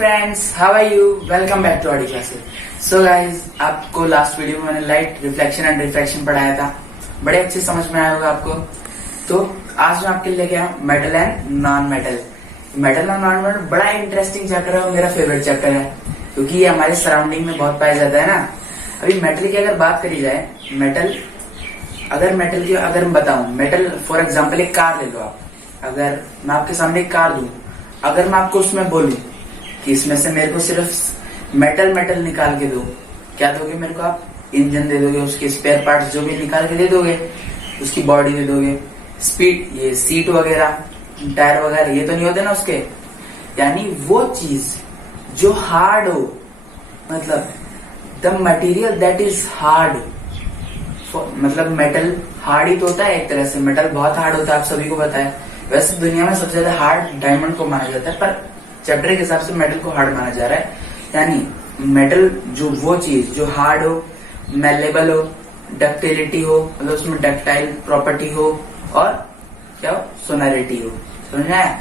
Friends, how are you? Welcome back to Audi classes. So guys, आपको last video में मैंने light reflection and refraction पढ़ाया था, बड़े अच्छे समझ में आया होगा आपको। तो आज मैं आपके लिए लेके आया metal and non metal. Metal and non metal बड़ा इंटरेस्टिंग चैप्टर है और मेरा फेवरेट चैप्टर है, क्योंकि ये हमारे सराउंडिंग में बहुत पाया जाता है ना। अभी मेटल की अगर बात करी जाए, मेटल की अगर मैं बताऊं, मेटल फॉर एग्जाम्पल एक कार ले लो आप। अगर मैं आपके सामने एक कार दूं, अगर मैं आपको उसमें बोलूं कि इसमें से मेरे को सिर्फ मेटल निकाल के दो, क्या दोगे मेरे को आप? इंजन दे दोगे, उसके स्पेयर पार्ट्स जो भी निकाल के दे दोगे, उसकी बॉडी दे दोगे, स्पीड, ये सीट वगैरह, टायर वगैरह, ये तो नहीं होते ना उसके। यानी वो चीज जो हार्ड हो, मतलब the material that is hard, मतलब मेटल हार्ड ही तो होता है एक तरह से। मेटल बहुत हार्ड होता है, आप सभी को पता है। वैसे दुनिया में सबसे ज्यादा हार्ड डायमंड को माना जाता है, पर चैप्टर के हिसाब से मेटल को हार्ड माना जा रहा है। यानी मेटल जो वो चीज जो हार्ड हो, मेलेबल हो, डक्टिलिटी हो, मतलब उसमें डक्टाइल प्रॉपर्टी हो, और क्या हो? सोनैरिटी हो। समझ में आया?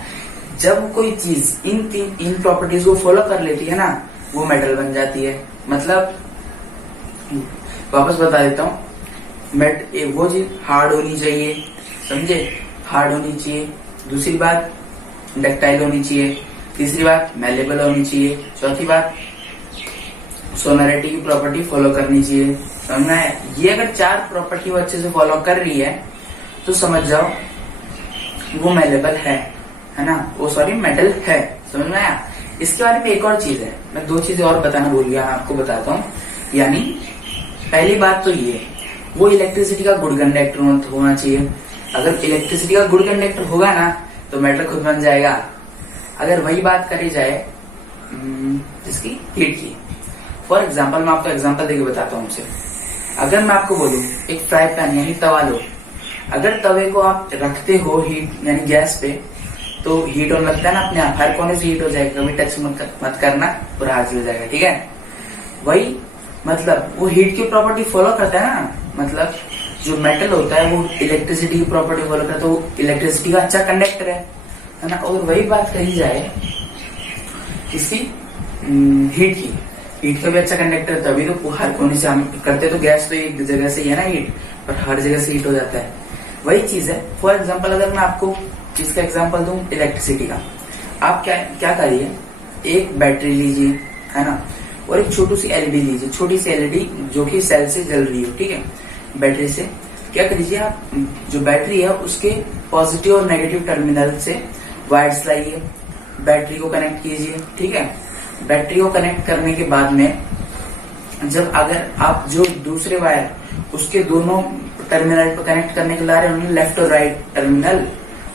जब कोई चीज इन प्रॉपर्टीज को फॉलो कर लेती है ना, वो मेटल बन जाती है। मतलब वापस बता देता हूँ, वो चीज हार्ड होनी चाहिए, समझे? हार्ड होनी चाहिए। दूसरी बात डक्टाइल होनी चाहिए। तीसरी बात मेलेबल होनी चाहिए। चौथी बात सोनैरिटी की प्रॉपर्टी फॉलो करनी चाहिए। समझना है? ये अगर चार प्रॉपर्टी वो अच्छे से फॉलो कर रही है तो समझ जाओ वो मेलेबल है ना? वो सॉरी मेटल है। समझ में आया? इसके बारे में एक और चीज है, मैं दो चीजें और बताना भूल गया, आपको बताता हूँ। यानी पहली बात तो ये, वो इलेक्ट्रिसिटी का गुड कंडक्टर होना चाहिए। अगर इलेक्ट्रिसिटी का गुड कंडक्टर होगा ना तो मेटल खुद बन जाएगा। अगर वही बात करी जाए इसकी हीट की, फॉर एग्जाम्पल मैं आपको एग्जाम्पल देके बताता हूँ उसे। अगर मैं आपको बोलूं एक फ्राई पैन यानी तवा लो, अगर तवे को आप रखते हो हीट यानी गैस पे, तो हीट होने लगता है ना अपने आप, हर कोने से हीट हो जाएगा। कभी टच मत करना, पूरा हाथ हो जाएगा, ठीक है? वही मतलब वो हीट की प्रॉपर्टी फॉलो करता है ना। मतलब जो मेटल होता है वो इलेक्ट्रिसिटी की प्रॉपर्टी फॉलो करता है, तो इलेक्ट्रिसिटी का अच्छा कंडक्टर है ना। और वही बात कही जाए किसी हीट का भी अच्छा कंडक्टर है, तभी तो हर कोने से हम करते। तो गैस तो एक जगह से ही है ना हीट, पर हर जगह से हीट हो जाता है। वही चीज है। फॉर एग्जाम्पल अगर मैं आपको इसका एग्जाम्पल दूं इलेक्ट्रिसिटी का, आप क्या करिए, एक बैटरी लीजिए, है ना, और एक छोटी सी एलईडी लीजिए, छोटी सी एलईडी जो कि सेल से जल रही हो, ठीक है? बैटरी से क्या करिए आप, जो बैटरी है उसके पॉजिटिव और नेगेटिव टर्मिनल से वायर्स लाइए, बैटरी को कनेक्ट कीजिए, ठीक है? बैटरी को कनेक्ट करने के बाद में जब अगर आप जो दूसरे वायर उसके दोनों टर्मिनल पर कनेक्ट करने के ला रहे हैं, लेफ्ट और राइट टर्मिनल,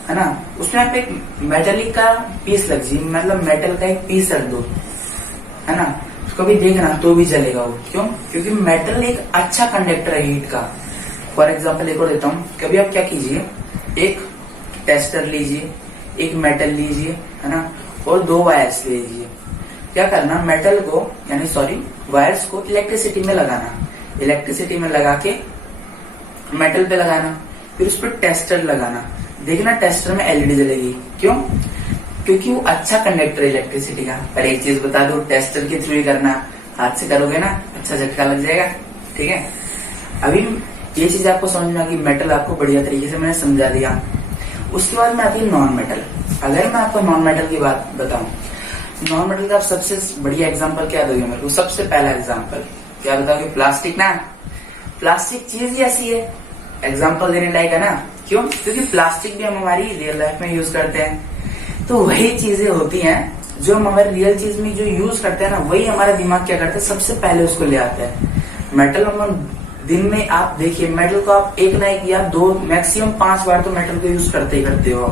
है ना, उसमें आप एक मेटलिक का पीस लग जी, मतलब मेटल का एक पीस रख दो, है ना। उसको भी देखना तो भी चलेगा वो। क्यों? क्योंकि मेटल एक अच्छा कंडक्टर है हीट का। फॉर एग्जाम्पल एक और देता हूँ, कभी आप क्या कीजिए, एक टेस्टर लीजिए, एक मेटल लीजिए, है ना, और दो वायर्स लीजिए। क्या करना, मेटल को यानी सॉरी वायर्स को इलेक्ट्रिसिटी में लगाना, इलेक्ट्रिसिटी में लगा के मेटल पे लगाना, फिर उस पर टेस्टर लगाना। देखना टेस्टर में एलईडी जलेगी। क्यों? क्योंकि वो अच्छा कंडक्टर है इलेक्ट्रिसिटी का। पर एक चीज बता दो, टेस्टर के थ्रू ही करना, हाथ से करोगे ना अच्छा झटका लग जाएगा, ठीक है? अभी ये चीज आपको समझ में आ गई, मेटल आपको बढ़िया तरीके से मैंने समझा दिया। उसके बाद में आती है नॉन मेटल। अगर मैं आपको नॉन मेटल की बात बताऊं, नॉन मेटल का सबसे बढ़िया एग्जांपल क्या दोगे मेरे को? सबसे पहला एग्जांपल क्या बताओगे? प्लास्टिक ना। प्लास्टिक चीज ही ऐसी है, एग्जांपल देने लायक है ना। क्यों? क्योंकि प्लास्टिक भी हम हमारी रियल लाइफ में यूज करते हैं। तो वही चीजें होती हैं जो हम हमारी रियल चीज में जो यूज करते हैं ना, वही हमारा दिमाग क्या करता है, सबसे पहले उसको ले आता है। मेटल हम दिन में आप देखिए, मेटल को आप एक ना एक या दो मैक्सिमम 5 बार तो मेटल को यूज करते ही करते हो।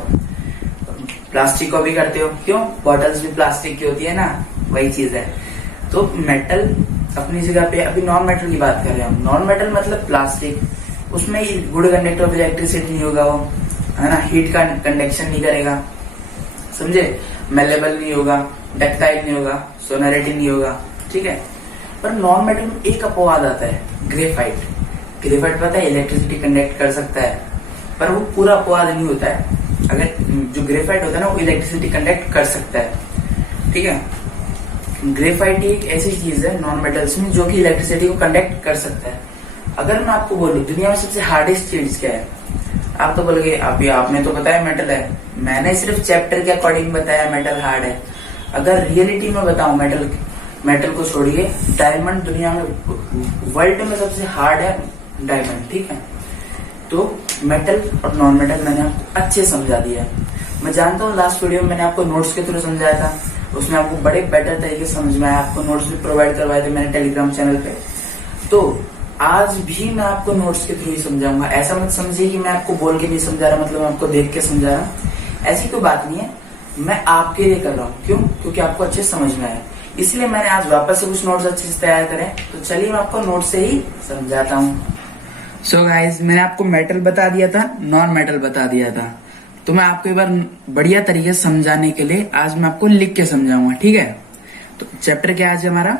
प्लास्टिक को भी करते हो। क्यों? बॉटल्स भी प्लास्टिक की होती है ना, वही चीज है। तो मेटल अपनी जगह पे। अभी नॉन मेटल की बात कर रहे हैं हम। नॉन मेटल मतलब प्लास्टिक, उसमें गुड कंडक्टर ऑफ इलेक्ट्रिसिटी नहीं होगा वो, है ना, हीट का कंडक्शन नहीं करेगा, समझे? मेलेबल नहीं होगा, डक्टाइल नहीं होगा, सोनैरिटी नहीं होगा, ठीक है? पर नॉन मेटल में एक अपवाद आता है, ग्रेफाइट। ग्रेफाइट पता है इलेक्ट्रिसिटी कंडक्ट कर सकता है, पर वो पूरा अपवाद नहीं होता है। अगर जो ग्रेफाइट होता है ना, वो इलेक्ट्रिसिटी कंडक्ट कर सकता है, ठीक है? ग्रेफाइट एक ऐसी चीज है नॉन मेटल्स में जो कि इलेक्ट्रिसिटी को कंडक्ट कर सकता है। अगर मैं आपको बोलूं दुनिया में सबसे हार्डेस्ट चीज क्या है, आप तो बोलोगे अभी आपने तो बताया मेटल है, मैंने सिर्फ चैप्टर के अकॉर्डिंग बताया मेटल हार्ड है। अगर रियलिटी में बताऊं मेटल को छोड़िए, डायमंड दुनिया में वर्ल्ड में सबसे हार्ड है डायमंड, ठीक है। तो मेटल और नॉन मेटल मैंने आपको अच्छे समझा दिया। मैं जानता हूँ लास्ट वीडियो में मैंने आपको नोट्स के थ्रू समझाया था, उसमें आपको बड़े बेटर तरीके से समझ में आया, आपको नोट्स भी प्रोवाइड करवाए थे मैंने टेलीग्राम चैनल पे। तो आज भी मैं आपको नोट्स के थ्रू ही समझाऊंगा। ऐसा मत समझिए कि मैं आपको बोल के नहीं समझा रहा, मतलब मैं आपको देख के समझा रहा हूँ, ऐसी कोई बात नहीं है। मैं आपके लिए कर रहा हूँ, क्यों? क्योंकि आपको अच्छे समझ में आए, इसलिए मैंने आज वापस से कुछ नोट्स अच्छे से तैयार करे। तो चलिए मैं आपको नोट से ही समझाता हूँ। सो गाइज, मैंने आपको मेटल बता दिया था, नॉन मेटल बता दिया था, तो मैं आपको एक बार बढ़िया तरीके से समझाने के लिए आज मैं आपको लिख के समझाऊंगा, ठीक है। तो चैप्टर क्या आज हमारा,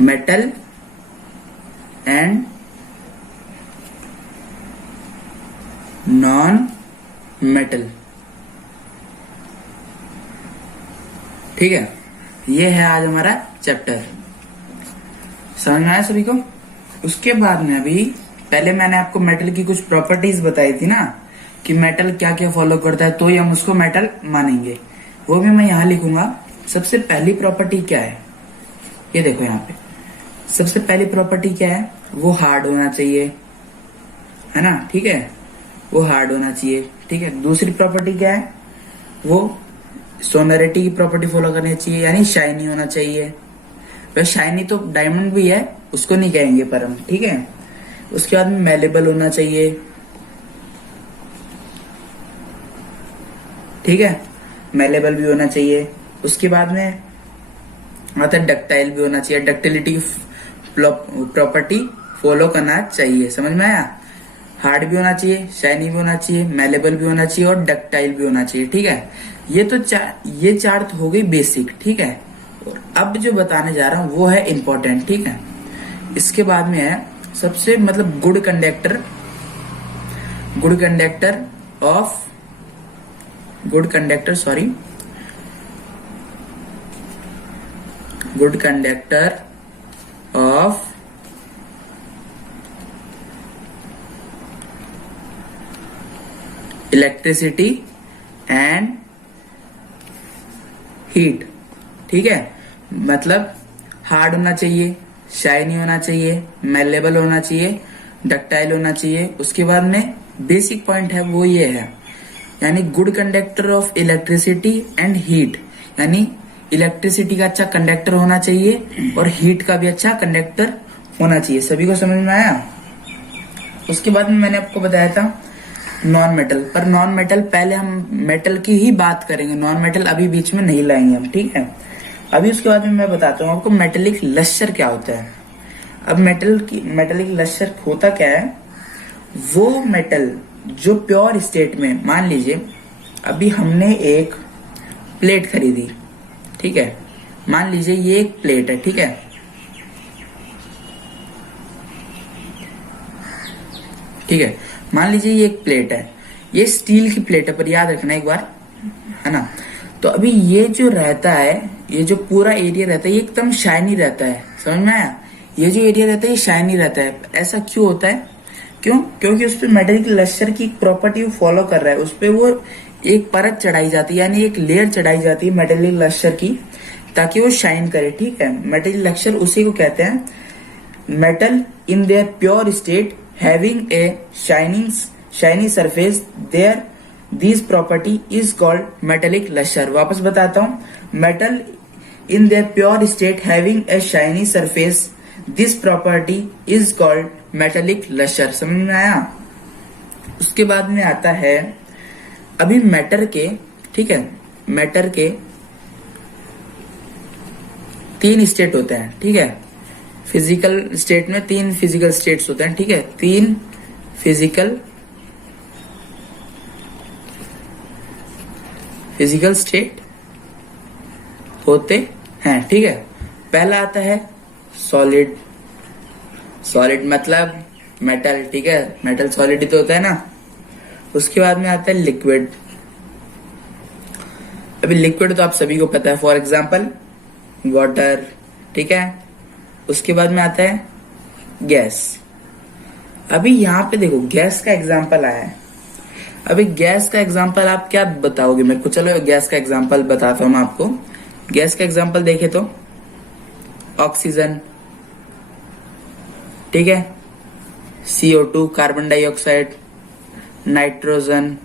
मेटल एंड नॉन मेटल, ठीक है। ये है आज हमारा चैप्टर, समझ में आया सभी को। उसके बाद में अभी पहले मैंने आपको मेटल की कुछ प्रॉपर्टीज बताई थी ना, कि मेटल क्या क्या फॉलो करता है, तो ही हम उसको मेटल मानेंगे, वो भी मैं यहाँ लिखूंगा। सबसे पहली प्रॉपर्टी क्या है, ये देखो यहाँ पे। सबसे पहली प्रॉपर्टी क्या है, वो हार्ड होना चाहिए, है ना, ठीक है, वो हार्ड होना चाहिए, ठीक है। दूसरी प्रॉपर्टी क्या है, वो सोनरिटी की प्रॉपर्टी फॉलो करनी चाहिए, यानी शाइनी होना चाहिए। वह शाइनी तो डायमंड भी है, उसको नहीं कहेंगे पर हम, ठीक है। उसके बाद में मेलेबल होना चाहिए, ठीक है, मेलेबल भी होना चाहिए। उसके बाद में आता है डक्टाइल भी होना चाहिए, डक्टिलिटी प्रॉपर्टी फॉलो करना चाहिए, समझ में आया। हार्ड भी होना चाहिए, शाइनी भी होना चाहिए, मेलेबल भी होना चाहिए और डक्टाइल भी होना चाहिए, ठीक है। ये चार तो हो गई बेसिक, ठीक है। और अब जो बताने जा रहा हूं वो है इंपॉर्टेंट, ठीक है। इसके बाद में है सबसे मतलब good conductor of electricity and heat, ठीक है। मतलब हार्ड होना चाहिए, शाइनी होना चाहिए, मेलेबल होना चाहिए, डक्टाइल होना चाहिए। उसके बाद में बेसिक पॉइंट है वो ये है, यानी good conductor of electricity and heat, यानी इलेक्ट्रिसिटी का अच्छा कंडक्टर होना चाहिए और हीट का भी अच्छा कंडक्टर होना चाहिए। सभी को समझ में आया। उसके बाद में मैंने आपको बताया था नॉन मेटल, पर नॉन मेटल पहले हम मेटल की ही बात करेंगे, नॉन मेटल अभी बीच में नहीं लाएंगे हम, ठीक है। अभी उसके बाद में मैं बताता हूँ आपको मेटेलिक लश्चर क्या होता है। अब मेटेलिक लश्चर होता क्या है, वो मेटल जो प्योर स्टेट में, मान लीजिए अभी हमने एक प्लेट खरीदी, ठीक है, मान लीजिए ये एक प्लेट है, ठीक है। ठीक है, मान लीजिए ये एक प्लेट है, ये स्टील की प्लेट है, पर याद रखना एक बार, है ना। तो अभी ये जो रहता है, ये जो पूरा एरिया रहता है, ये एकदम शाइनी रहता है, समझ में आया। ये जो एरिया रहता है ये शाइनी रहता है। ऐसा क्यों होता है, क्यों? क्योंकि उस पर मेटेलिक लश्चर की प्रॉपर्टी वो फॉलो कर रहा है, उस पर वो एक परत चढ़ाई जाती है, यानी एक लेयर चढ़ाई जाती है मेटेलिक लश्चर की, ताकि वो शाइन करे, ठीक है। मेटेलिक लश्चर उसी को कहते हैं metal in their pure state having a shiny surface their this property is called metallic lustre. वापस बताता हूँ, metal in their pure state having a shiny surface this property is called metallic lustre. समझ में आया। उसके बाद में आता है अभी मैटर के, ठीक है, मैटर के 3 स्टेट होते हैं, ठीक है। फिजिकल स्टेट में 3 फिजिकल स्टेट्स होते हैं, ठीक है। 3 फिजिकल स्टेट होते हैं, ठीक है। पहला आता है सॉलिड मतलब मेटल, ठीक है। मेटल सॉलिड ही तो होता है ना। उसके बाद में आता है लिक्विड। अभी लिक्विड तो आप सभी को पता है, फॉर एग्जाम्पल वाटर, ठीक है। उसके बाद में आता है गैस। अभी यहाँ पे देखो गैस का एग्जाम्पल आया है। अभी गैस का एग्जाम्पल आप क्या बताओगे मेरे को? चलो गैस का एग्जाम्पल बताता हूं मैं आपको। गैस का एग्जाम्पल देखे तो ऑक्सीजन, ठीक है, CO2 कार्बन डाइऑक्साइड, नाइट्रोजन।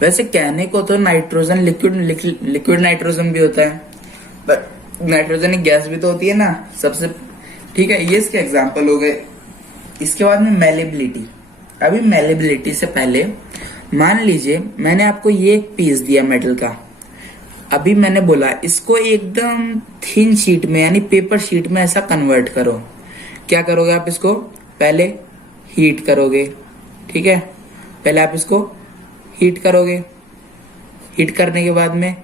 वैसे कहने को तो नाइट्रोजन लिक्विड नाइट्रोजन भी होता है, पर नाइट्रोजन एक गैस भी तो होती है ना सबसे, ठीक है। ये इसके एग्जाम्पल हो गए। इसके बाद में मेलेबिलिटी। अभी मेलेबिलिटी से पहले मान लीजिए मैंने आपको ये एक पीस दिया मेटल का। अभी मैंने बोला इसको एकदम थिन शीट में यानी पेपर शीट में ऐसा कन्वर्ट करो। क्या करोगे आप? इसको पहले हीट करोगे, ठीक है। पहले आप इसको हीट करोगे, हीट करने के बाद में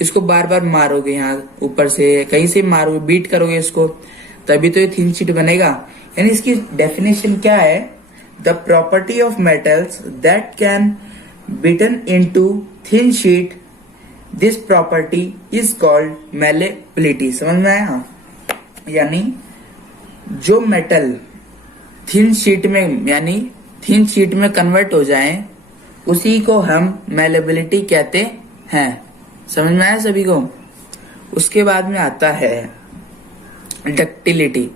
इसको बार बार मारोगे, यहाँ ऊपर से कहीं से मारोगे, बीट करोगे इसको, तभी तो ये थिन शीट बनेगा। यानी इसकी डेफिनेशन क्या है? The property of metals that can beaten into thin sheet, this property is called malleability. समझ में आया? यानी जो मेटल थिन शीट में यानी थिन शीट में कन्वर्ट हो जाए उसी को हम मेलेबिलिटी कहते हैं। समझ में आया सभी को? उसके बाद में आता है डक्टिलिटी।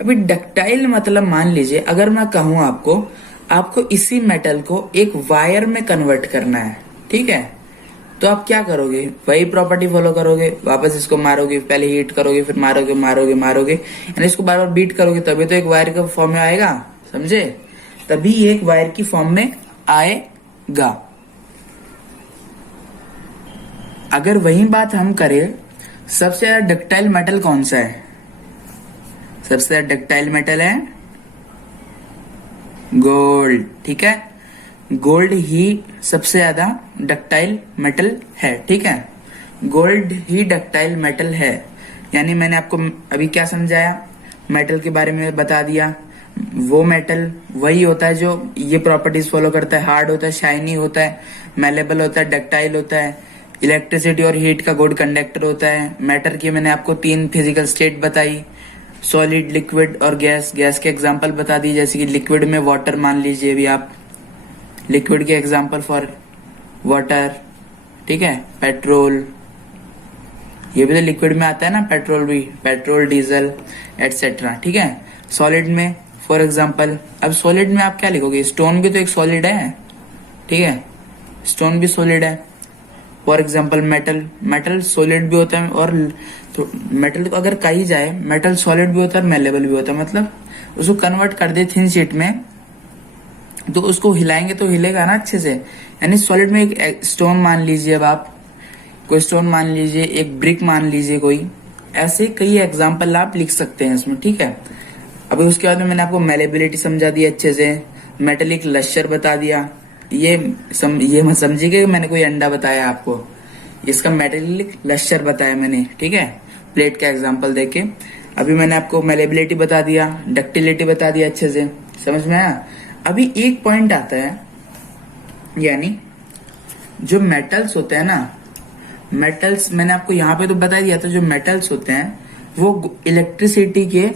अभी डक्टाइल मतलब मान लीजिए अगर मैं कहूं आपको इसी मेटल को एक वायर में कन्वर्ट करना है, ठीक है, तो आप क्या करोगे? वही प्रॉपर्टी फॉलो करोगे, वापस इसको मारोगे, पहले हीट करोगे, फिर मारोगे, यानी इसको बार बार बीट करोगे, तभी तो एक वायर के फॉर्म में आएगा। समझे? तभी एक वायर की फॉर्म में आएगा। अगर वही बात हम करें, सबसे ज्यादा डक्टाइल मेटल कौन सा है? सबसे ज्यादा डक्टाइल मेटल है गोल्ड, ठीक है। गोल्ड ही सबसे ज्यादा डक्टाइल मेटल है, ठीक है। गोल्ड ही डक्टाइल मेटल है। यानी मैंने आपको अभी क्या समझाया? मेटल के बारे में बता दिया। वो मेटल वही होता है जो ये प्रॉपर्टीज फॉलो करता है। हार्ड होता है, शाइनी होता है, मेलेबल होता है, डक्टाइल होता है, इलेक्ट्रिसिटी और हीट का गुड कंडक्टर होता है। मैटर की मैंने आपको 3 फिजिकल स्टेट बताई, सॉलिड, लिक्विड और गैस। गैस के एग्जांपल बता दी, जैसे कि लिक्विड में वाटर मान लीजिए अभी आप, लिक्विड के एग्जांपल फॉर वाटर, ठीक है। पेट्रोल, ये भी तो लिक्विड में आता है ना, पेट्रोल भी, पेट्रोल, डीजल एटसेट्रा, ठीक है। सॉलिड में फॉर एग्जांपल, अब सॉलिड में आप क्या लिखोगे? स्टोन भी तो एक सॉलिड है, ठीक है, स्टोन भी सॉलिड है। फॉर एग्जाम्पल मेटल सॉलिड भी होता है, और तो मेटल को अगर कही जाए मेटल सॉलिड भी होता है और मेलेबल भी होता है, मतलब उसको कन्वर्ट कर दे थिन शीट में तो उसको हिलाएंगे तो हिलेगा ना अच्छे से। यानी सॉलिड में एक स्टोन मान लीजिए, अब आप कोई स्टोन मान लीजिए, एक ब्रिक मान लीजिए कोई, ऐसे कई एग्जाम्पल आप लिख सकते हैं इसमें, ठीक है। अभी उसके बाद में मैंने आपको मेलेबिलिटी समझा दी अच्छे से, मेटेलिक लश्यर बता दिया। ये मत समझिए कि मैंने कोई अंडा बताया आपको, इसका मेटेलिक लश्यर बताया मैंने, ठीक है, प्लेट का एग्जांपल देके। अभी मैंने आपको मेलेबिलिटी बता दिया, डक्टिलिटी बता दिया अच्छे से, समझ में आया। अभी एक पॉइंट आता है, यानी जो मेटल्स होते हैं ना, मेटल्स मैंने आपको यहाँ पे तो बता दिया था, जो मेटल्स होते हैं वो इलेक्ट्रिसिटी के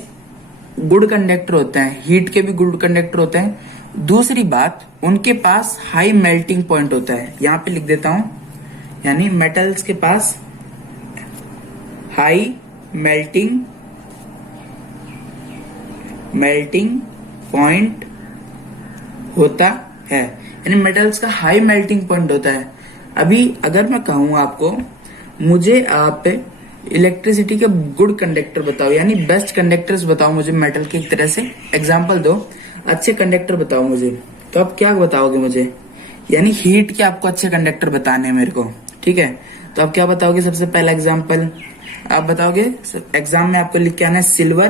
गुड कंडक्टर होते हैं, हीट के भी गुड कंडक्टर होते हैं। दूसरी बात, उनके पास हाई मेल्टिंग पॉइंट होता है, यहां पे लिख देता हूं, यानी मेटल्स के पास हाई मेल्टिंग पॉइंट होता है, यानी मेटल्स का हाई मेल्टिंग पॉइंट होता है। अभी अगर मैं कहूं आपको, मुझे आप इलेक्ट्रिसिटी के गुड कंडक्टर बताओ, यानी बेस्ट कंडक्टर्स बताओ मुझे मेटल के, एक तरह से एग्जांपल दो, अच्छे कंडक्टर बताओ मुझे, तो आप क्या बताओगे मुझे? यानी हीट के आपको अच्छे कंडक्टर बताने हैं मेरे को, ठीक है। तो आप क्या बताओगे? सबसे पहला एग्जांपल आप बताओगे, एग्जाम में आपको लिख के आना है सिल्वर,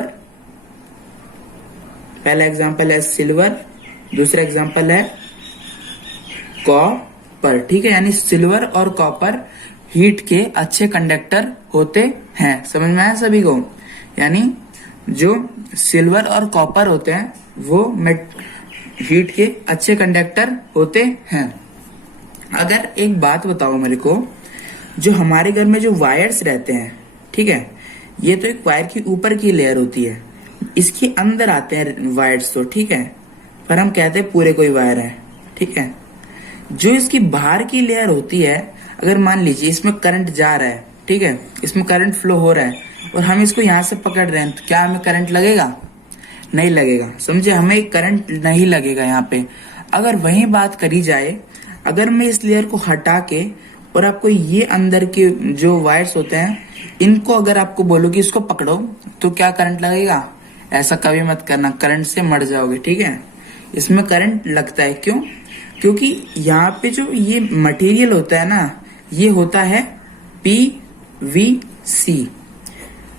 पहला एग्जांपल है सिल्वर, दूसरा एग्जांपल है कॉपर, ठीक है। यानी सिल्वर और कॉपर हीट के अच्छे कंडक्टर होते हैं, समझ में आया सभी को। यानी जो सिल्वर और कॉपर होते हैं वो हीट के अच्छे कंडक्टर होते हैं। अगर एक बात बताओ मेरे को, जो हमारे घर में जो वायर्स रहते हैं, ठीक है, ये तो एक वायर की ऊपर की लेयर होती है, इसके अंदर आते हैं वायर्स तो, ठीक है, पर हम कहते हैं पूरे कोई वायर है, ठीक है। जो इसकी बाहर की लेयर होती है, अगर मान लीजिए इसमें करंट जा रहा है, ठीक है, इसमें करंट फ्लो हो रहा है और हम इसको यहाँ से पकड़ रहे हैं, तो क्या हमें करंट लगेगा? नहीं लगेगा, समझे, हमें करंट नहीं लगेगा यहाँ पे। अगर वही बात करी जाए, अगर मैं इस लेयर को हटा के और आपको ये अंदर के जो वायर्स होते हैं इनको अगर आपको बोलो कि इसको पकड़ो, तो क्या करंट लगेगा? ऐसा कभी मत करना, करंट से मर जाओगे, ठीक है। इसमें करंट लगता है, क्यों? क्योंकि यहाँ पे जो ये मटेरियल होता है ना, ये होता है PVC,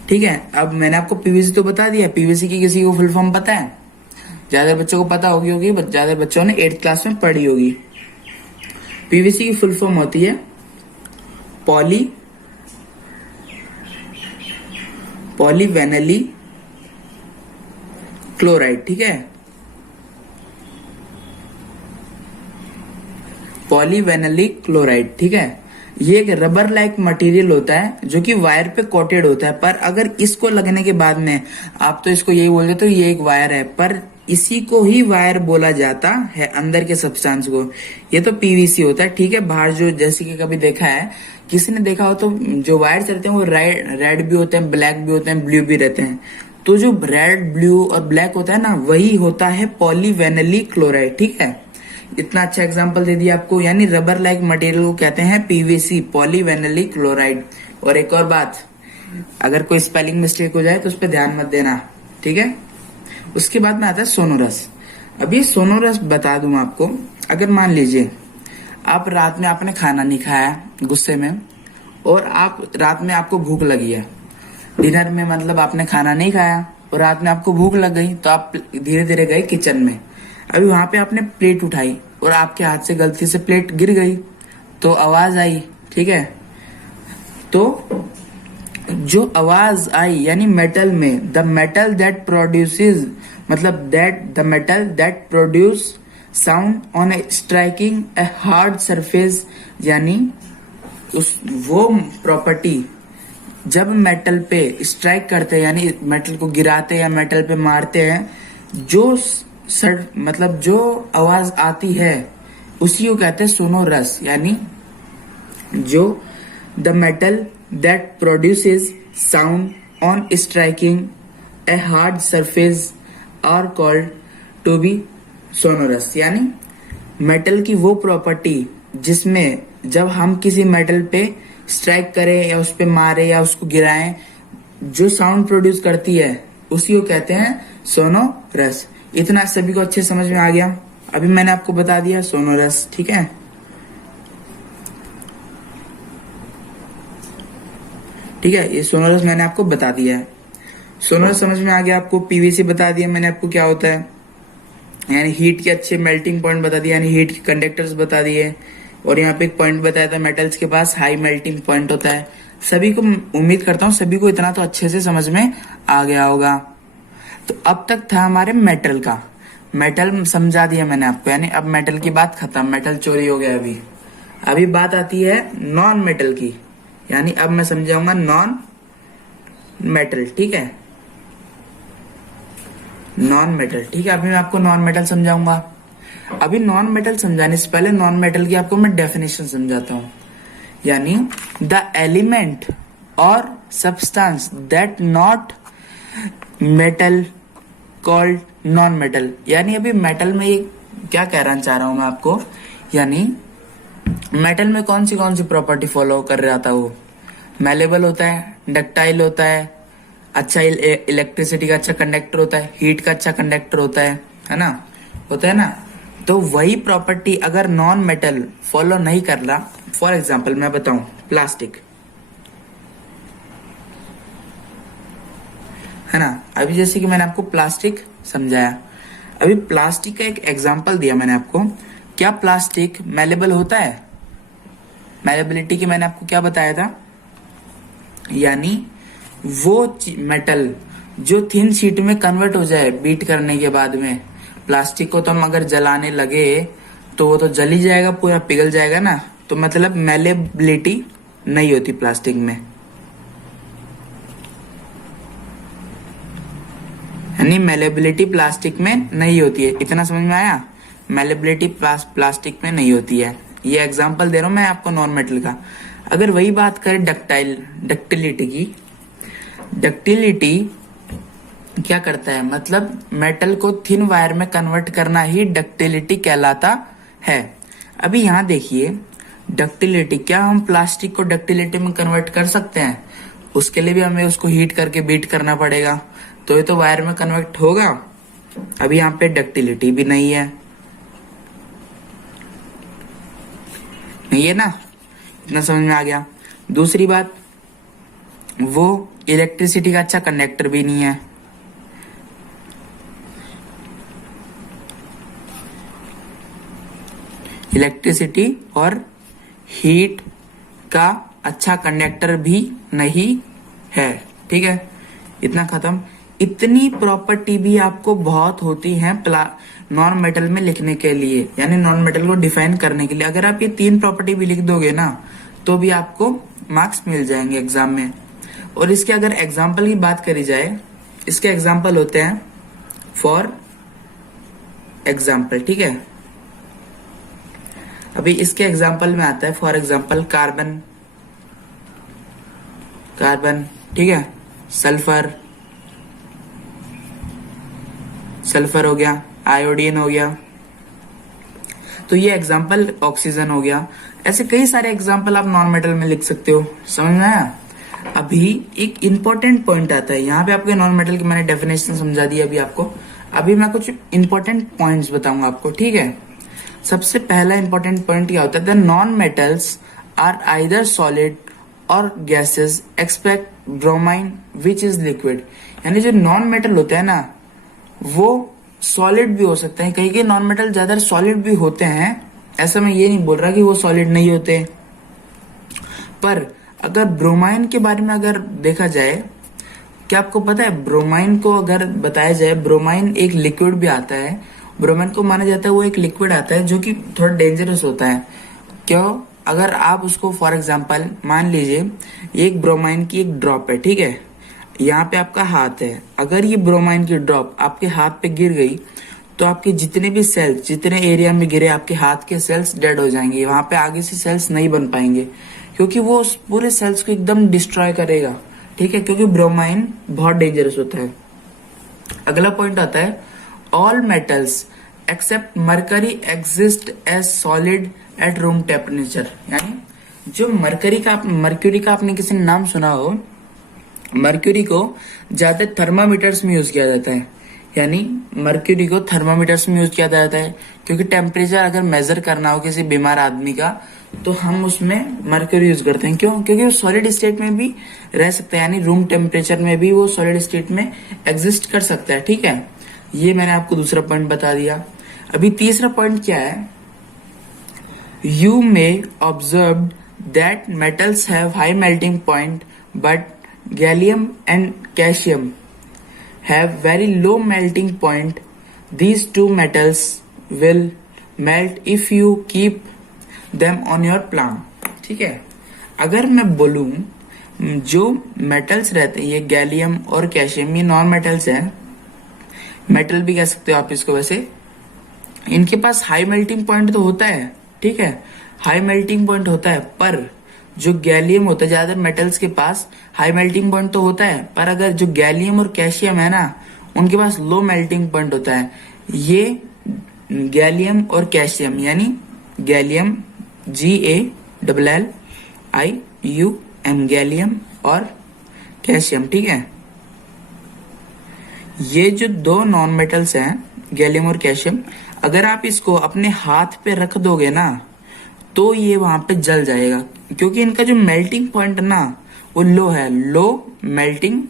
ठीक है। अब मैंने आपको PVC तो बता दिया, PVC की किसी को फुल फॉर्म पता है? ज्यादा बच्चों को पता होगी, ज्यादा बच्चों ने 8th क्लास में पढ़ी होगी। PVC की फुल फॉर्म होती है पॉलीविनाइल क्लोराइड, ठीक है, पॉलीविनाइल क्लोराइड, ठीक है। ये एक रबर लाइक मटेरियल होता है जो कि वायर पे कोटेड होता है, पर अगर इसको लगने के बाद में आप तो इसको यही बोल देते हो ये एक वायर है, पर इसी को ही वायर बोला जाता है, अंदर के सब्सटेंस को। ये तो PVC होता है, ठीक है। बाहर जो जैसे कि कभी देखा है, किसी ने देखा हो तो जो वायर चलते हैं वो रेड भी होते हैं, ब्लैक भी होते हैं, ब्लू भी रहते हैं। तो जो रेड, ब्लू और ब्लैक होता है ना, वही होता है पॉलीविनाइल क्लोराइड, ठीक है। इतना अच्छा एग्जांपल दे दिया आपको, यानी रबर लाइक मटेरियल को कहते हैं PVC, पॉलीविनाइल क्लोराइड। और एक और बात, अगर कोई स्पेलिंग मिस्टेक हो जाए तो उस पर ध्यान मत देना, ठीक है। उसके बाद में आता है सोनोरस। अभी सोनोरस बता दूं आपको, अगर मान लीजिए आप रात में आपने खाना नहीं खाया गुस्से में, और आप रात में आपको भूख लगी है, डिनर में मतलब आपने खाना नहीं खाया और रात में आपको भूख लग गई, तो आप धीरे धीरे गए किचन में। अभी वहां पे आपने प्लेट उठाई और आपके हाथ से गलती से प्लेट गिर गई, तो आवाज आई, ठीक है। तो जो आवाज आई यानी मेटल में, द मेटल दैट प्रोड्यूसेस, मतलब the metal that produce sound on A striking a hard surface, यानी वो प्रॉपर्टी जब मेटल पे स्ट्राइक करते हैं, यानी मेटल को गिराते हैं या मेटल पे मारते हैं, जो मतलब जो आवाज आती है उसी को कहते हैं सोनोरस। यानी जो the metal that produces sound on striking a hard surface are called to be sonorous. यानी मेटल की वो प्रॉपर्टी जिसमें जब हम किसी मेटल पे स्ट्राइक करें या उस पे मारे या उसको गिराएं, जो साउंड प्रोड्यूस करती है उसी को कहते हैं सोनोरस। इतना सभी को अच्छे समझ में आ गया? अभी मैंने आपको बता दिया सोनोरस, ठीक है। ठीक है, ये सोनोरस मैंने आपको बता दिया है। सोनोरस समझ में आ गया आपको? PVC बता दिया मैंने आपको क्या होता है, यानी हीट के अच्छे मेल्टिंग पॉइंट बता दिया, यानी हीट के कंडक्टर्स बता दिए। और यहाँ पे एक पॉइंट बताया था, मेटल्स के पास हाई मेल्टिंग पॉइंट होता है। सभी को उम्मीद करता हूँ सभी को इतना तो अच्छे से समझ में आ गया होगा। तो अब तक था हमारे मेटल का, मेटल समझा दिया मैंने आपको, यानी अब मेटल की बात खत्म, मेटल चोरी हो गया। अभी बात आती है नॉन मेटल की, यानी अब मैं समझाऊंगा नॉन मेटल, ठीक है, नॉन मेटल, ठीक है। अभी मैं आपको नॉन मेटल समझाऊंगा। अभी नॉन मेटल समझाने से पहले नॉन मेटल की आपको मैं डेफिनेशन समझाता हूं, यानी द एलिमेंट और substance that not metal called non metal. यानी अभी मेटल में ये क्या कहना चाह रहा हूं मैं आपको, यानी मेटल में कौन सी प्रॉपर्टी फॉलो कर रहा था वो, मैलेबल होता है, डक्टाइल होता है, अच्छा इलेक्ट्रिसिटी का अच्छा कंडक्टर होता है, हीट का अच्छा कंडक्टर होता है ना, होता है ना। तो वही प्रॉपर्टी अगर नॉन मेटल फॉलो नहीं कर रहा, फॉर एग्जाम्पल मैं बताऊं, प्लास्टिक है ना। अभी जैसे कि मैंने आपको प्लास्टिक समझाया, अभी प्लास्टिक का एक एग्जाम्पल दिया मैंने आपको, क्या प्लास्टिक मैलेबल होता है? मैलेबिलिटी की मैंने आपको क्या बताया था, यानी वो मेटल जो थिन शीट में कन्वर्ट हो जाए बीट करने के बाद में, प्लास्टिक को तो हम अगर जलाने लगे तो वो तो जल ही जाएगा, पूरा पिघल जाएगा ना, तो मतलब मेलेबिलिटी नहीं होती प्लास्टिक में, यानी मेलेबिलिटी प्लास्टिक में नहीं होती है। इतना समझ में आया? मेलेबिलिटी प्लास्टिक में नहीं होती है। ये एग्जांपल दे रहा हूं मैं आपको नॉन मेटल का। अगर वही बात करें डक्टिलिटी की, डक्टिलिटी क्या करता है, मतलब मेटल को थिन वायर में कन्वर्ट करना ही डक्टिलिटी कहलाता है। अभी यहां देखिए डक्टिलिटी, क्या हम प्लास्टिक को डक्टिलिटी में कन्वर्ट कर सकते हैं? उसके लिए भी हमें उसको हीट करके बीट करना पड़ेगा, तो ये तो वायर में कन्वर्ट होगा। अभी यहाँ पे डक्टिलिटी भी नहीं है, नहीं है ना? इतना समझ में आ गया। दूसरी बात, वो इलेक्ट्रिसिटी का अच्छा कंडक्टर भी नहीं है। इलेक्ट्रिसिटी और हीट का अच्छा कंडक्टर भी नहीं है, ठीक है? इतना खत्म। इतनी प्रॉपर्टी भी आपको बहुत होती है नॉन मेटल में लिखने के लिए, यानी नॉन मेटल को डिफाइन करने के लिए। अगर आप ये 3 प्रॉपर्टी भी लिख दोगे ना तो भी आपको मार्क्स मिल जाएंगे एग्जाम में। और इसके अगर एग्जाम्पल की बात करी जाए, इसके एग्जाम्पल होते हैं फॉर एग्जाम्पल, ठीक है? अभी इसके एग्जाम्पल में आता है फॉर एग्जाम्पल कार्बन, कार्बन, ठीक है? सल्फर, सल्फर हो गया, आयोडीन हो गया, तो ये एग्जाम्पल ऑक्सीजन हो गया। ऐसे कई सारे एग्जाम्पल आप नॉन मेटल में लिख सकते हो। समझ में आया? अभी एक इंपॉर्टेंट पॉइंट आता है यहाँ पे, आपके नॉन मेटल की मैंने डेफिनेशन समझा दी अभी आपको। अभी मैं कुछ इंपॉर्टेंट पॉइंट्स बताऊंगा आपको, ठीक है? सबसे पहला इंपॉर्टेंट पॉइंट क्या होता है, the non metals are either solid or gases except bromine which is liquid. यानी जो नॉन मेटल होते हैं ना वो सॉलिड भी हो सकते हैं। कई नॉन मेटल ज्यादा सॉलिड भी होते हैं, ऐसा मैं ये नहीं बोल रहा कि वो सॉलिड नहीं होते। पर अगर ब्रोमाइन के बारे में अगर देखा जाए, क्या आपको पता है ब्रोमाइन को अगर बताया जाए, ब्रोमाइन एक लिक्विड भी आता है। ब्रोमाइन को माना जाता है वो एक लिक्विड आता है जो कि थोड़ा डेंजरस होता है। क्यों? अगर आप उसको फॉर एग्जांपल मान लीजिए एक ब्रोमाइन की एक ड्रॉप है, ठीक है? यहाँ पे आपका हाथ है, अगर ये ब्रोमाइन की ड्रॉप आपके हाथ पे गिर गई तो आपके जितने भी सेल्स, जितने एरिया में गिरे आपके हाथ के सेल्स डेड हो जाएंगे। वहां पे आगे से सेल्स नहीं बन पाएंगे क्योंकि वो उस पूरे सेल्स को एकदम डिस्ट्रॉय करेगा, ठीक है? क्योंकि ब्रोमाइन बहुत डेंजरस होता है। अगला पॉइंट आता है all metals except mercury exist as solid at room temperature. यानी जो मर्क्यूरी का आपने किसी ने नाम सुना हो, मर्क्यूरी को ज्यादा थर्मामीटर्स में यूज किया जाता है। यानी मर्क्यूरी को थर्मामीटर्स में यूज किया जाता है क्योंकि टेम्परेचर अगर मेजर करना हो किसी बीमार आदमी का तो हम उसमें मर्क्यूरी यूज करते हैं। क्यों? क्योंकि वो सॉलिड स्टेट में भी रह सकता है, यानी रूम टेम्परेचर में भी वो सॉलिड स्टेट में एग्जिस्ट कर सकता है, ठीक है? ये मैंने आपको दूसरा पॉइंट बता दिया। अभी तीसरा पॉइंट क्या है, you may observe that metals have high melting point but gallium and calcium have very low melting point. These two metals will melt if you keep them on your plant. ठीक है? अगर मैं बोलूं जो metals रहते हैं, ये gallium और कैल्शियम, ये नॉन मेटल्स हैं, मेटल भी कह सकते हो आप इसको। वैसे इनके पास हाई मेल्टिंग पॉइंट तो होता है, ठीक है? हाई मेल्टिंग पॉइंट होता है, पर जो गैलियम होता है, ज्यादातर मेटल्स के पास हाई मेल्टिंग पॉइंट तो होता है, पर अगर जो गैलियम और कैल्शियम है ना उनके पास लो मेल्टिंग पॉइंट होता है। ये गैलियम और कैल्शियम, यानी गैलियम GALLIUM, गैलियम और कैल्शियम, ठीक है? ये जो दो नॉन मेटल्स हैं गैलियम और कैल्शियम, अगर आप इसको अपने हाथ पे रख दोगे ना तो ये वहां पे जल जाएगा क्योंकि इनका जो मेल्टिंग पॉइंट ना वो लो है, लो मेल्टिंग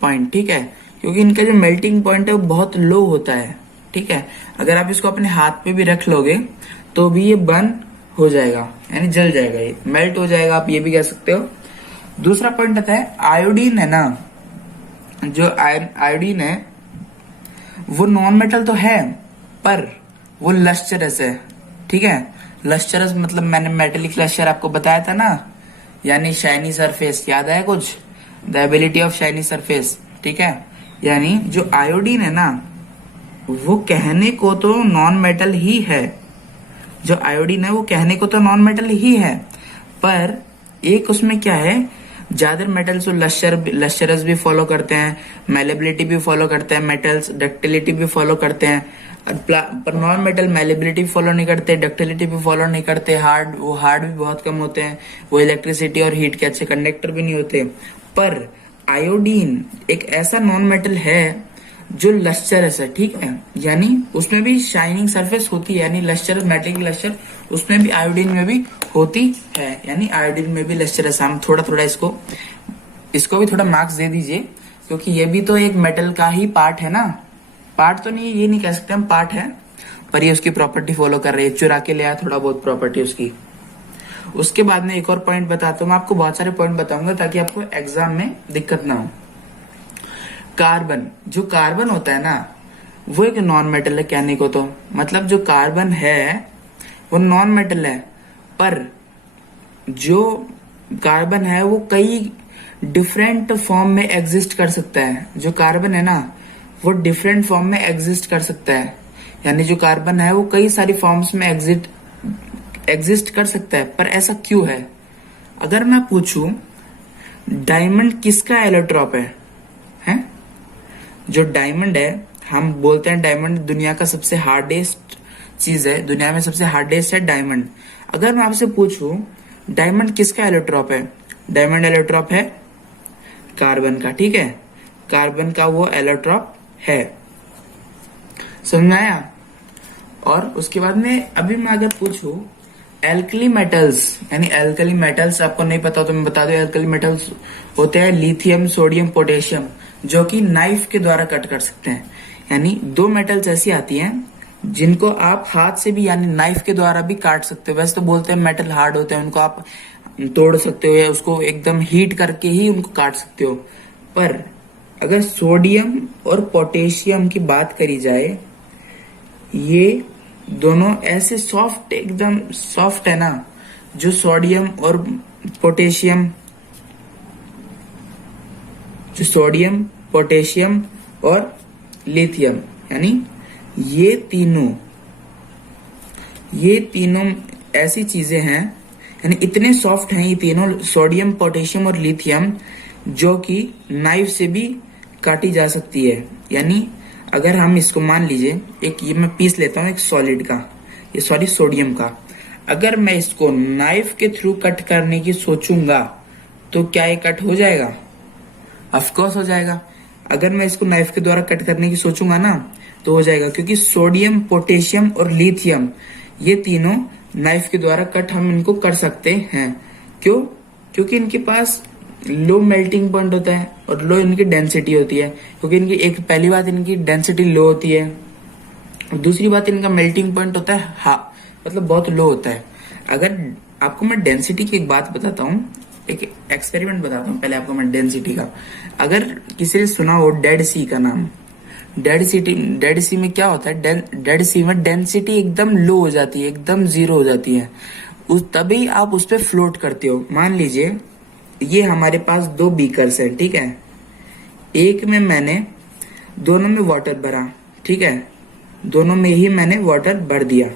पॉइंट, ठीक है? क्योंकि इनका जो मेल्टिंग पॉइंट है वो बहुत लो होता है, ठीक है? अगर आप इसको अपने हाथ पे भी रख लोगे तो भी ये बर्न हो जाएगा, यानी जल जाएगा, ये मेल्ट हो जाएगा, आप ये भी कह सकते हो। दूसरा पॉइंट आता है आयोडीन है ना, जो आयोडीन है वो नॉन मेटल तो है पर वो लस्टरस है, ठीक है। लस्टरस मतलब मैंने मेटेलिक लस्टर आपको बताया था ना, यानी शाइनी सरफेस, याद आया कुछ, the ability of shiny surface, ठीक है। यानी जो आयोडीन है ना वो कहने को तो नॉन मेटल ही है, जो आयोडीन है वो कहने को तो नॉन मेटल ही है, पर एक उसमें क्या है, ज्यादा मेटल्स तो लस्टरस भी फॉलो करते हैं, मेलेबिलिटी भी फॉलो करते हैं, मेटल्स डक्टिलिटी भी फॉलो करते हैं, पर नॉन मेटल मेलेबिलिटी फॉलो नहीं करते, डक्टिलिटी भी फॉलो नहीं करते, हार्ड भी बहुत कम होते हैं, वो इलेक्ट्रिसिटी और हीट के अच्छे कंडक्टर भी नहीं होते। पर आयोडीन एक ऐसा नॉन मेटल है जो लस्टरस है, ठीक है, यानी उसमें भी शाइनिंग सरफेस होती है, यानी लस्टर मेटेलिक लस्टर उसमें भी आयोडीन में भी होती है, यानी आयोडीन में भी लस्टरस। हम थोड़ा थोड़ा इसको भी थोड़ा मार्क्स दे दीजिए, क्योंकि ये भी तो एक मेटल का ही पार्ट है ना, पार्ट तो नहीं, ये नहीं कह सकते हम पार्ट है, पर ये उसकी प्रॉपर्टी फॉलो कर रही है, चुरा के ले आया थोड़ा बहुत प्रॉपर्टी उसकी। उसके बाद में एक और पॉइंट बताता हूँ, मैं आपको बहुत सारे पॉइंट बताऊंगा ताकि आपको एग्जाम में दिक्कत ना हो। कार्बन, जो कार्बन होता है ना वो एक नॉन मेटल है कहने को तो, मतलब जो कार्बन है वो नॉन मेटल है, पर जो कार्बन है वो कई डिफरेंट फॉर्म में एग्जिस्ट कर सकता है। जो कार्बन है ना वो डिफरेंट फॉर्म में एग्जिस्ट कर सकता है, यानी जो कार्बन है वो कई सारी फॉर्म्स में एग्जिस्ट कर सकता है। पर ऐसा क्यों है? अगर मैं पूछूं डायमंड किसका एलोट्रॉप है? जो डायमंड है, हम बोलते हैं डायमंड दुनिया का सबसे हार्डेस्ट चीज है, दुनिया में सबसे हार्डेस्ट है डायमंड। अगर मैं आपसे पूछूं डायमंड किसका एलोट्रॉप है? डायमंड एलोट्रॉप है कार्बन का, ठीक है, कार्बन का वो एलोट्रॉप है, समझ में आया? और उसके बाद में अभी मैं अगर पूछूं एल्कली मेटल्स, यानी एल्कली मेटल्स आपको नहीं पता तो मैं बता दूं, एल्कली मेटल्स होते हैं लिथियम, सोडियम, पोटेशियम, जो कि नाइफ के द्वारा कट कर सकते हैं। यानी दो मेटल्स ऐसी आती हैं जिनको आप हाथ से भी यानी नाइफ के द्वारा भी काट सकते हो। वैसे तो बोलते हैं मेटल हार्ड होते हैं, उनको आप तोड़ सकते हो या उसको एकदम हीट करके ही उनको काट सकते हो, पर अगर सोडियम और पोटेशियम की बात करी जाए, ये दोनों ऐसे सॉफ्ट, एकदम सॉफ्ट है ना, जो सोडियम और पोटेशियम, जो सोडियम, पोटेशियम और लिथियम, यानी ये तीनों ऐसी चीजें हैं, यानी इतने सॉफ्ट हैं ये तीनों, सोडियम, पोटेशियम और लिथियम, जो कि नाइफ से भी काटी जा सकती है। यानी अगर हम इसको मान लीजिए, एक ये मैं पीस लेता हूं एक सॉलिड का, ये सॉरी सोडियम का, अगर मैं इसको नाइफ के थ्रू कट करने की सोचूंगा तो क्या ये कट हो जाएगा? ऑफकोर्स हो जाएगा। अगर मैं इसको नाइफ के द्वारा कट करने की सोचूंगा ना तो हो जाएगा, क्योंकि सोडियम, पोटेशियम और लिथियम ये तीनों नाइफ के द्वारा कट हम इनको कर सकते हैं। क्यों? क्योंकि इनके पास लो मेल्टिंग पॉइंट होता है और लो इनकी डेंसिटी होती है, क्योंकि इनकी एक पहली बात इनकी डेंसिटी लो होती है, और दूसरी बात इनका मेल्टिंग पॉइंट होता है मतलब बहुत लो होता है। अगर आपको मैं डेंसिटी की एक बात बताता हूँ, एक एक्सपेरिमेंट बताता हूँ पहले आपको मैं डेंसिटी का। अगर किसी ने सुना हो डेड सी का नाम, डेड सी में क्या होता है, डेड सी में डेंसिटी एकदम लो हो जाती है, एकदम जीरो हो जाती है, तभी आप उस पर फ्लोट करते हो। मान लीजिए ये हमारे पास दो बीकर्स हैं, ठीक है, एक में मैंने दोनों में वाटर भरा, ठीक है, दोनों में ही मैंने वाटर भर दिया।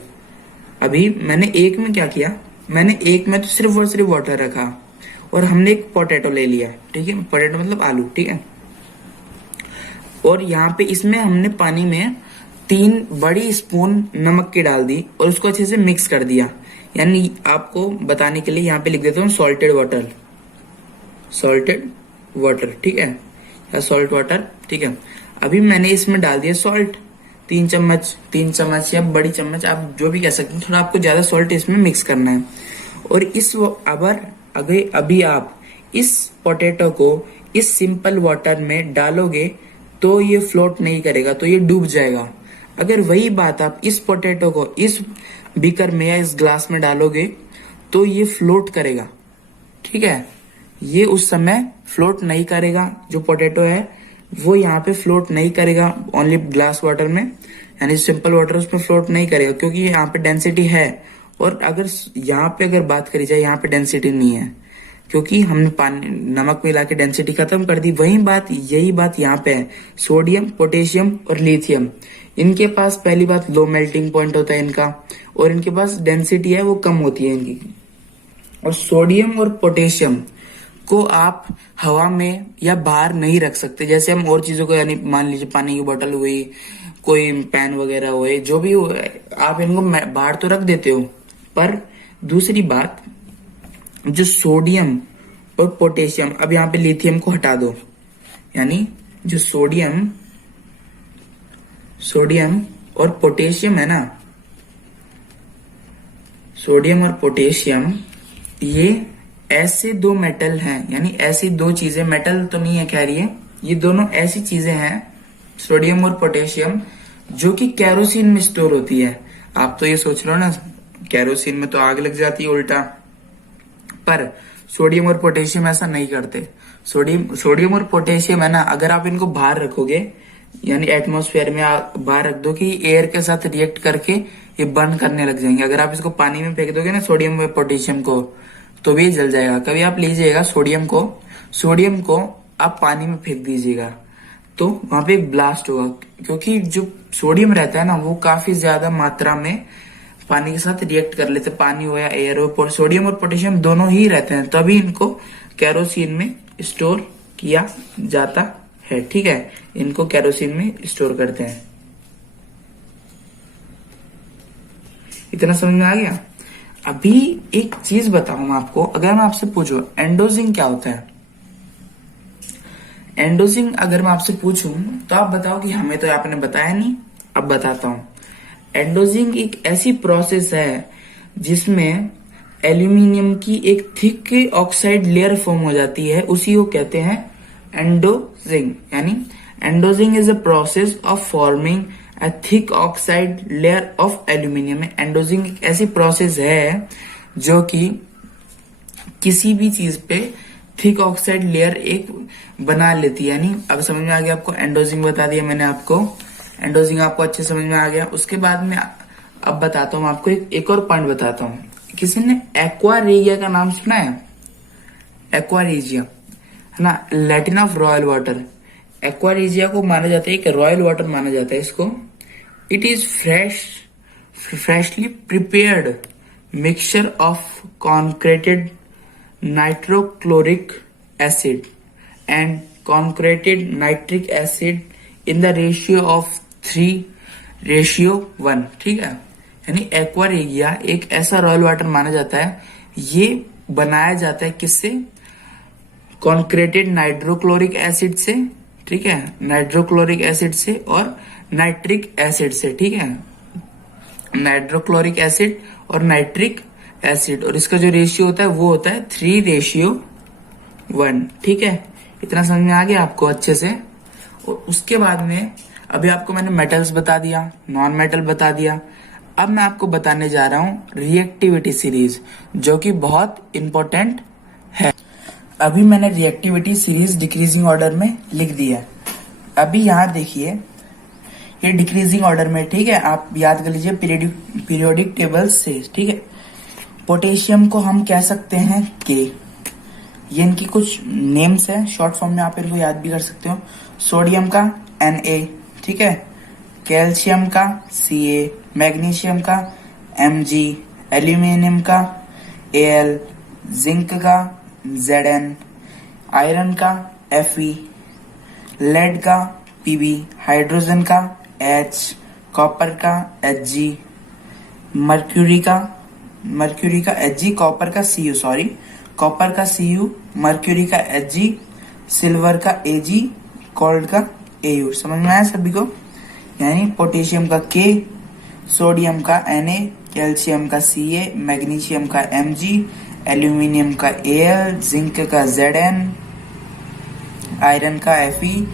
अभी मैंने एक में क्या किया, मैंने एक में तो सिर्फ और सिर्फ वाटर रखा और हमने एक पोटैटो ले लिया, ठीक है, पोटैटो मतलब आलू, ठीक है, और यहाँ पे इसमें हमने पानी में 3 बड़ी स्पून नमक की डाल दी और उसको अच्छे से मिक्स कर दिया। यानी आपको बताने के लिए यहाँ पे लिख देता हूँ सॉल्टेड वाटर, ठीक है, या सॉल्ट वाटर, ठीक है। अभी मैंने इसमें डाल दिया सॉल्ट, 3 चम्मच या बड़ी चम्मच आप जो भी कह सकते हैं, थोड़ा आपको ज्यादा सॉल्ट इसमें मिक्स करना है। और अभी आप इस पोटैटो को इस सिंपल वाटर में डालोगे तो ये फ्लोट नहीं करेगा, तो ये डूब जाएगा। अगर वही बात आप इस पोटैटो को इस बीकर में या इस ग्लास में डालोगे तो ये फ्लोट करेगा, ठीक है, ये उस समय फ्लोट नहीं करेगा। जो पोटैटो है वो यहाँ पे फ्लोट नहीं करेगा ओनली ग्लास वाटर में, यानी सिंपल वाटर उसमें फ्लोट नहीं करेगा क्योंकि यहाँ पे डेंसिटी है। और अगर यहाँ पे अगर बात करी जाए, यहाँ पे डेंसिटी नहीं है क्योंकि हमने पानी नमक मिला के डेंसिटी खत्म कर दी। यही बात यहाँ पे है। सोडियम, पोटेशियम और लिथियम, इनके पास पहली बात लो मेल्टिंग पॉइंट होता है इनका, और इनके पास डेंसिटी है वो कम होती है इनकी। और सोडियम और पोटेशियम को आप हवा में या बाहर नहीं रख सकते, जैसे हम और चीजों को, यानी मान लीजिए पानी की बोतल हुई, कोई पेन वगैरह हुए, जो भी हो, आप इनको बाहर तो रख देते हो। पर दूसरी बात, जो सोडियम और पोटेशियम, अब यहाँ पे लिथियम को हटा दो, यानी जो सोडियम और पोटेशियम है ना, सोडियम और पोटेशियम ये ऐसे दो मेटल हैं, यानी ऐसी दो चीजें, मेटल तो नहीं है कह रही है, ये दोनों ऐसी चीजें हैं सोडियम और पोटेशियम जो कि कैरोसिन में स्टोर होती है। आप तो ये सोच लो ना, कैरोसिन में तो आग लग जाती है उल्टा, पर सोडियम और पोटेशियम ऐसा नहीं करते। सोडियम और पोटेशियम है ना, अगर आप इनको बाहर रखोगे, यानी एटमॉस्फेयर में बाहर रख दो कि एयर के साथ रिएक्ट करके ये बर्न करने लग जाएंगे। अगर आप इसको पानी में फेंक दोगे ना सोडियम और पोटेशियम को, तो भी जल जाएगा। कभी आप लीजिएगा सोडियम को आप पानी में फेंक दीजिएगा तो वहां पे एक ब्लास्ट होगा, क्योंकि जो सोडियम रहता है ना वो काफी ज्यादा मात्रा में पानी के साथ रिएक्ट कर लेते, पानी हो या एयर हो, सोडियम और पोटेशियम दोनों ही रहते हैं, तभी इनको कैरोसिन में स्टोर किया जाता है। ठीक है, इनको कैरोसिन में स्टोर करते हैं। इतना समझ में आ गया। अभी एक चीज बताऊं मैं आपको, अगर मैं आपसे पूछूं एंडोजिंग क्या होता है, एंडोजिंग अगर मैं आपसे पूछूं तो आप बताओ कि हमें तो आपने बताया नहीं, अब बताता हूं। एंडोजिंग एक ऐसी प्रोसेस है जिसमें एल्यूमिनियम की एक थिक ऑक्साइड लेयर फॉर्म हो जाती है, उसी को कहते हैं एंडोजिंग। यानी anodising is a process of forming a thick oxide layer of aluminium. Anodising एक ऐसी प्रोसेस है जो कि किसी भी चीज पे थिक ऑक्साइड लेयर एक बना लेती है। यानी अब समझ में आ गया आपको, एंडोजिंग बता दिया मैंने आपको, एंडोजिंग आपको अच्छे समझ में आ गया। उसके बाद में अब बताता हूं आपको एक और पॉइंट बताता हूं। किसी ने एक्वारेजिया का नाम सुना है? एक्वारेजिया है ना, Latin of royal water. Aqua regia को माना जाता है, एक रॉयल वाटर माना जाता है इसको। It is freshly prepared mixture of concentrated nitrochloric acid and concentrated nitric acid in the ratio of 3:1। ठीक है, यानी एक्वारेजिया एक ऐसा रॉयल वाटर माना जाता है, ये बनाया जाता है किससे? कॉन्क्रेटेड नाइट्रोक्लोरिक एसिड से। ठीक है, नाइट्रोक्लोरिक एसिड से और नाइट्रिक एसिड से। ठीक है, नाइट्रोक्लोरिक एसिड और नाइट्रिक एसिड, और इसका जो रेशियो होता है वो होता है 3:1। ठीक है, इतना समझ में आ गया आपको अच्छे से। और उसके बाद में अभी आपको मैंने मेटल्स बता दिया, नॉन मेटल बता दिया। अब मैं आपको बताने जा रहा हूं रिएक्टिविटी सीरीज, जो कि बहुत इंपॉर्टेंट है। अभी मैंने रिएक्टिविटी सीरीज डिक्रीजिंग ऑर्डर में लिख दिया। अभी यहाँ देखिए, ये डिक्रीजिंग ऑर्डर में। ठीक है, आप याद कर लीजिए पीरियोडिक टेबल से। ठीक है, पोटेशियम को हम कह सकते हैं के, ये इनकी कुछ नेम्स है, शॉर्ट फॉर्म में आप इनको याद भी कर सकते हो। सोडियम का Na, ठीक है, कैल्शियम का Ca, मैग्नीशियम का Mg, एल्यूमिनियम का Al, जिंक का Zn, आयरन का Fe, लेड का Pb, हाइड्रोजन का H, कॉपर का Hg, मर्क्यूरी का Hg, कॉपर का Cu, कॉपर का Cu, मर्क्यूरी का Hg, सिल्वर का Ag, गोल्ड का Au। समझ में आया सभी को? यानी पोटेशियम का K, सोडियम का Na, कैल्शियम का Ca, मैग्नीशियम का Mg, एल्यूमिनियम का Al, जिंक का Zn, आयरन का Fe,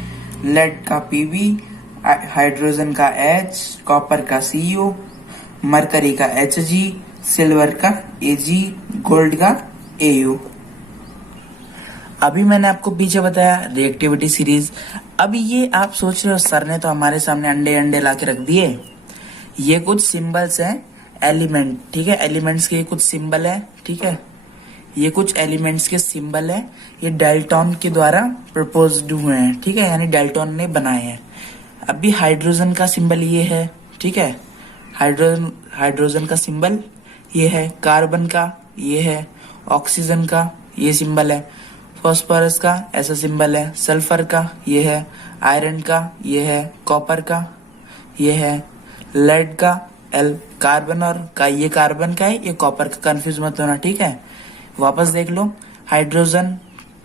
लेड का Pb, हाइड्रोजन का H, कॉपर का Cu, मरकरी का Hg, सिल्वर का Ag, गोल्ड का Au। अभी मैंने आपको पीछे बताया रिएक्टिविटी सीरीज। अब ये आप सोच रहे हो सर ने तो हमारे सामने अंडे अंडे ला के रख दिए। ये कुछ सिंबल्स हैं एलिमेंट, ठीक है, एलिमेंट्स के कुछ सिंबल है, ठीक है, ये कुछ एलिमेंट्स के सिंबल है, ये डाल्टन के द्वारा प्रपोज्ड हुए हैं, ठीक है, यानी डाल्टन ने बनाए हैं। अभी हाइड्रोजन का सिंबल ये है, ठीक है, हाइड्रोजन का सिंबल ये है, कार्बन का ये है, ऑक्सीजन का ये सिंबल है, फास्फोरस का ऐसा सिंबल है, सल्फर का ये है, आयरन का ये है, कॉपर का ये है, लेड का एल, कार्बन और का ये कार्बन का है, ये कॉपर का, कंफ्यूज मत होना, ठीक है। वापस देख लो, hydrogen,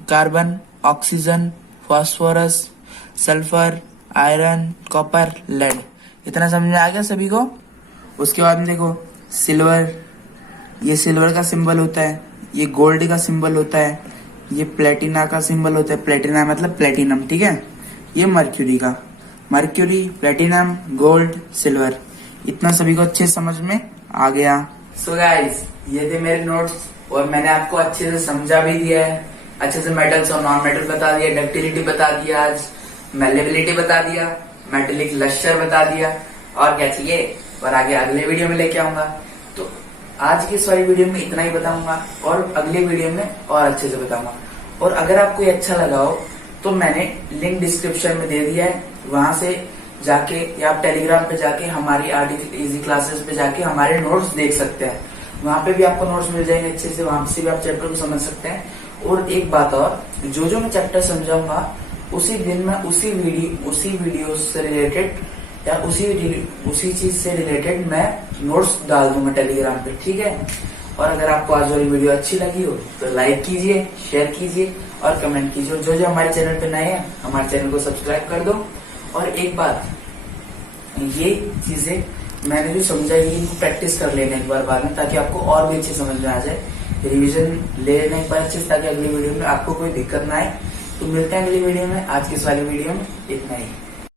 carbon, oxygen, phosphorus, sulphur, iron, copper, lead, इतना समझ में आ गया सभी को। उसके बाद में देखो सिल्वर, ये सिल्वर का सिंबल होता है, ये गोल्ड का सिंबल होता है, ये प्लेटिना का सिंबल होता है, प्लेटिना मतलब प्लेटिनम, ठीक है, ये मर्क्यूरी का, मर्क्यूरी, प्लेटिनम, गोल्ड, सिल्वर, इतना सभी को अच्छे समझ में आ गया। सो गाइस, ये थे मेरे नोट्स और मैंने आपको अच्छे से समझा भी दिया है, अच्छे से मेटल्स और नॉन मेटल बता दिया, डक्टिलिटी बता दिया, आज मेलेबिलिटी बता दिया, मेटेलिक लश्कर बता दिया, और क्या चाहिए, और आगे अगले वीडियो में लेके आऊंगा। तो आज की इस वाली वीडियो में इतना ही बताऊंगा और अगले वीडियो में और अच्छे से बताऊंगा। और अगर आपको ये अच्छा लगा हो तो मैंने लिंक डिस्क्रिप्शन में दे दिया है, वहां से जाके या आप टेलीग्राम पे जाके हमारी आर्टिकल इजी क्लासेस पे जाके हमारे नोट्स देख सकते हैं, वहां पे भी आपको नोट्स मिल जाएंगे अच्छे से, वहां से भी आप चैप्टर को समझ सकते हैं। और एक बात और, जो मैं चैप्टर समझाऊंगा उसी दिन में उसी वीडियो से रिलेटेड या उसी चीज से रिलेटेड मैं नोट्स डाल दूंगा टेलीग्राम पे, ठीक है। और अगर आपको आज वाली वीडियो अच्छी लगी हो तो लाइक कीजिए, शेयर कीजिए और कमेंट कीजिए। जो हमारे चैनल पे नए हैं हमारे चैनल को सब्सक्राइब कर दो। और एक बात, ये चीजें मैंने जो समझाई इनको प्रैक्टिस कर लेना एक बार बाद में, ताकि आपको और भी अच्छे समझ में आ जाए, रिवीजन ले लेना एक बार अच्छे से, ताकि अगली वीडियो में आपको कोई दिक्कत ना आए। तो मिलते हैं अगली वीडियो में, आज की इस वाली वीडियो में इतना ही।